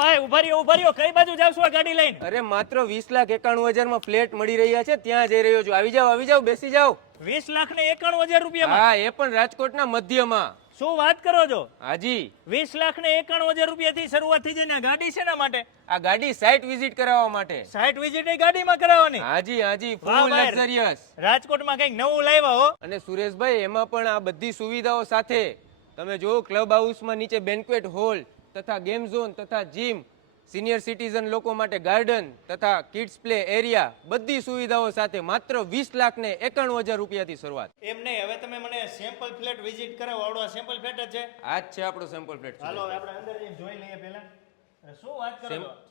ભાઈ ઊભા રહ્યો ઊભા રહ્યો. કઈ બાજુ જાવ છો આ ગાડી લઈને? અરે માત્ર વીસ લાખ એકાણું હજારમાં ફ્લેટ મળી રહ્યા છે ત્યાં જઈ રહ્યો છું. આવી જાઓ આવી જાવ બેસી જાવ વીસ લાખ ને એકાણું હજાર રૂપિયામાં? હા એ પણ રાજકોટના મધ્યમાં. શું વાત કરો છો? હાજી. વીસ લાખ ને એકાણું હજાર રૂપિયાથી શરૂઆત થઈ જાય ને આ ગાડી છે ના માટે? આ ગાડી સાઇટ વિઝિટ કરાવવા માટે. સાઠ વિઝિટ એ ગાડીમાં કરાવવાની? હાજી હાજી ફૂલ લક્ઝરિયસ રાજકોટમાં કંઈક નવું લાવ્યા હો. અને સુરેશભાઈ એમાં પણ આ બધી સુવિધાઓ સાથે. તમે જો ક્લબ હાઉસમાં નીચે બેન્ક્વેટ હોલ તથા ગેમ ઝોન તથા જીમ સિનિયર સિટીઝન લોકો માટે ગાર્ડન તથા કિડ્સ પ્લે એરિયા બધી સુવિધાઓ સાથે માત્ર વીસ લાખ ને એકાણું હજાર રૂપિયાથી શરૂઆત. એમ નહીં હવે તમે મને સેમ્પલ ફ્લેટ વિઝિટ કરાવો આવડો સેમ્પલ ફ્લેટ જ છે? આ જ છે આપણો સેમ્પલ ફ્લેટ ચાલો આપણે અંદર જોઈ લઈએ પહેલા.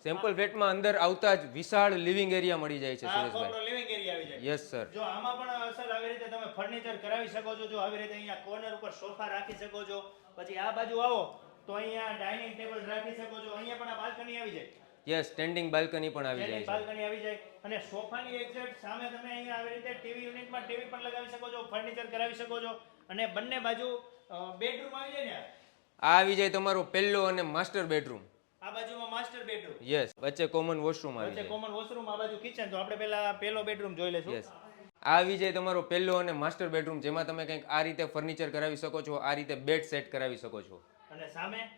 સેમ્પલ ફ્લેટમાં અંદર આવતા જ વિશાળ લિવિંગ એરિયા મળી જાય છે સુરેશભાઈ. લિવિંગ એરિયા આવી જાય. યસ સર જો આમાં પણ સર આવી રીતે તમે ફર્નિચર કરાવી શકો છો જો આવી રીતે અહીંયા કોર્નર ઉપર સોફા રાખી શકો છો પછી આ બાજુ આવો. તો અહીંયા ડાઇનિંગ ટેબલ રાખી શકો છો. અહીંયા પણ આ બાલ્કની આવી જાય. યસ સ્ટેન્ડિંગ બાલ્કની પણ આવી જાય બાલ્કની આવી જાય. અને સોફાની એક્ઝેક્ટ સામે તમે અહીંયા આવી રીતે ટીવી યુનિટમાં ટીવી પણ લગાવી શકો છો ફર્નિચર કરાવી શકો છો. અને બંને બાજુ બેડરૂમ આવી જાય ને આ. આવી જાય તમારો પહેલો અને માસ્ટર બેડરૂમ આ બાજુમાં માસ્ટર બેડરૂમ યસ વચ્ચે કોમન વોશરૂમ આવી વચ્ચે કોમન વોશરૂમ આ બાજુ કિચન તો આપણે પહેલા પહેલો બેડરૂમ જોઈ લેશું યસ આ આવી જાય તમારો પહેલો અને માસ્ટર બેડરૂમ જેમાં તમે કંઈક આ રીતે ફર્નિચર કરાવી શકો છો આ રીતે બેડ સેટ કરાવી શકો છો. અને સામે?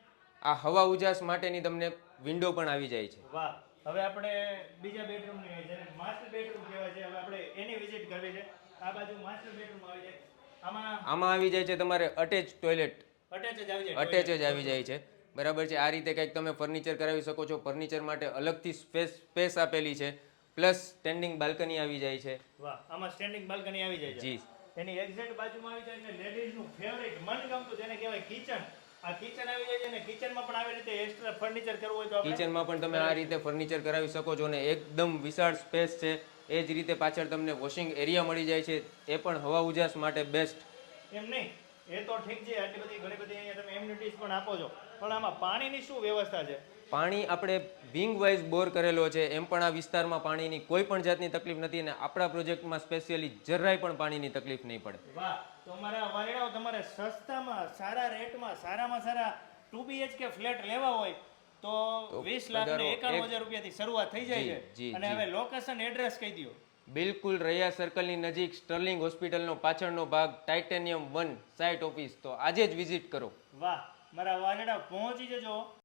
આ હવા ઉજાસ માટેની તમને વિન્ડો પણ આવી જાય છે. વાહ હવે આપણે બીજા બેડરૂમની જેને માસ્ટર બેડરૂમ કહેવાય છે. હવે આપણે એની વિઝિટ કરવી છે. આ બાજુ માસ્ટર બેડરૂમ આવી જાય. આમાં આમાં આવી જાય છે તમારે અટેચ ટોયલેટ અટેચ જ આવી જાય. અટેચ જ આવી જાય છે. બરાબર છે. આ રીતે કંઈક તમે ફર્નિચર કરાવી શકો છો. ફર્નિચર માટે અલગથી સ્પેસ સ્પેસ આપેલી છે. પ્લસ સ્ટેન્ડિંગ બાલ્કની આવી જાય છે. વાહ આમાં સ્ટેન્ડિંગ બાલ્કની આવી જાય છે. જી. એની એક્ઝેક્ટ બાજુમાં આવી જાય ને લેડીઝનું ફેવરેટ મનગમતું જેને કહેવાય કિચન આ કિચન આવી જાય છે ને કિચનમાં પણ આવી રીતે એક્સ્ટ્રા ફર્નિચર કરવું હોય તો આપણે કિચનમાં પણ તમે આ રીતે ફર્નિચર કરાવી શકો છો અને એકદમ વિશાળ સ્પેસ છે. એ જ રીતે પાછળ તમને વોશિંગ એરિયા મળી જાય છે. એ પણ હવા ઉજાસ માટે બેસ્ટ એમ નહીં. એ તો ઠીક છે. આટલી બધી ઘણી બધી અહીંયા તમે એમ્યુનિટીઝ પણ આપો છો. પણ આમાં પાણીની શું વ્યવસ્થા છે? પાણી આપણે વિંગ વાઇઝ બોર કરેલો છે એમ પણ આ વિસ્તારમાં પાણીની કોઈ પણ જાતની તકલીફ નથી અને આપણા પ્રોજેક્ટમાં સ્પેશિયલી જરાય પણ પાણીની તકલીફ નહીં પડે. વાહ તો મારા વાલીડાઓ તમારે સસ્તામાં સારા રેટમાં સારામાં સારા ટુ બીએચકે ફ્લેટ લેવા હોય તો વીસ લાખ ને એકાણું હજાર રૂપિયાથી શરૂઆત થઈ જાય છે. અને હવે લોકેશન એડ્રેસ કહી દો બિલકુલ રૈયા સર્કલની નજીક સ્ટર્લિંગ હોસ્પિટલનો પાછળનો ભાગ ટાઇટેનિયમ વન સાઇટ ઓફિસ તો આજે જ વિઝિટ કરો. વાહ મારા વાલેડા પહોંચી જજો.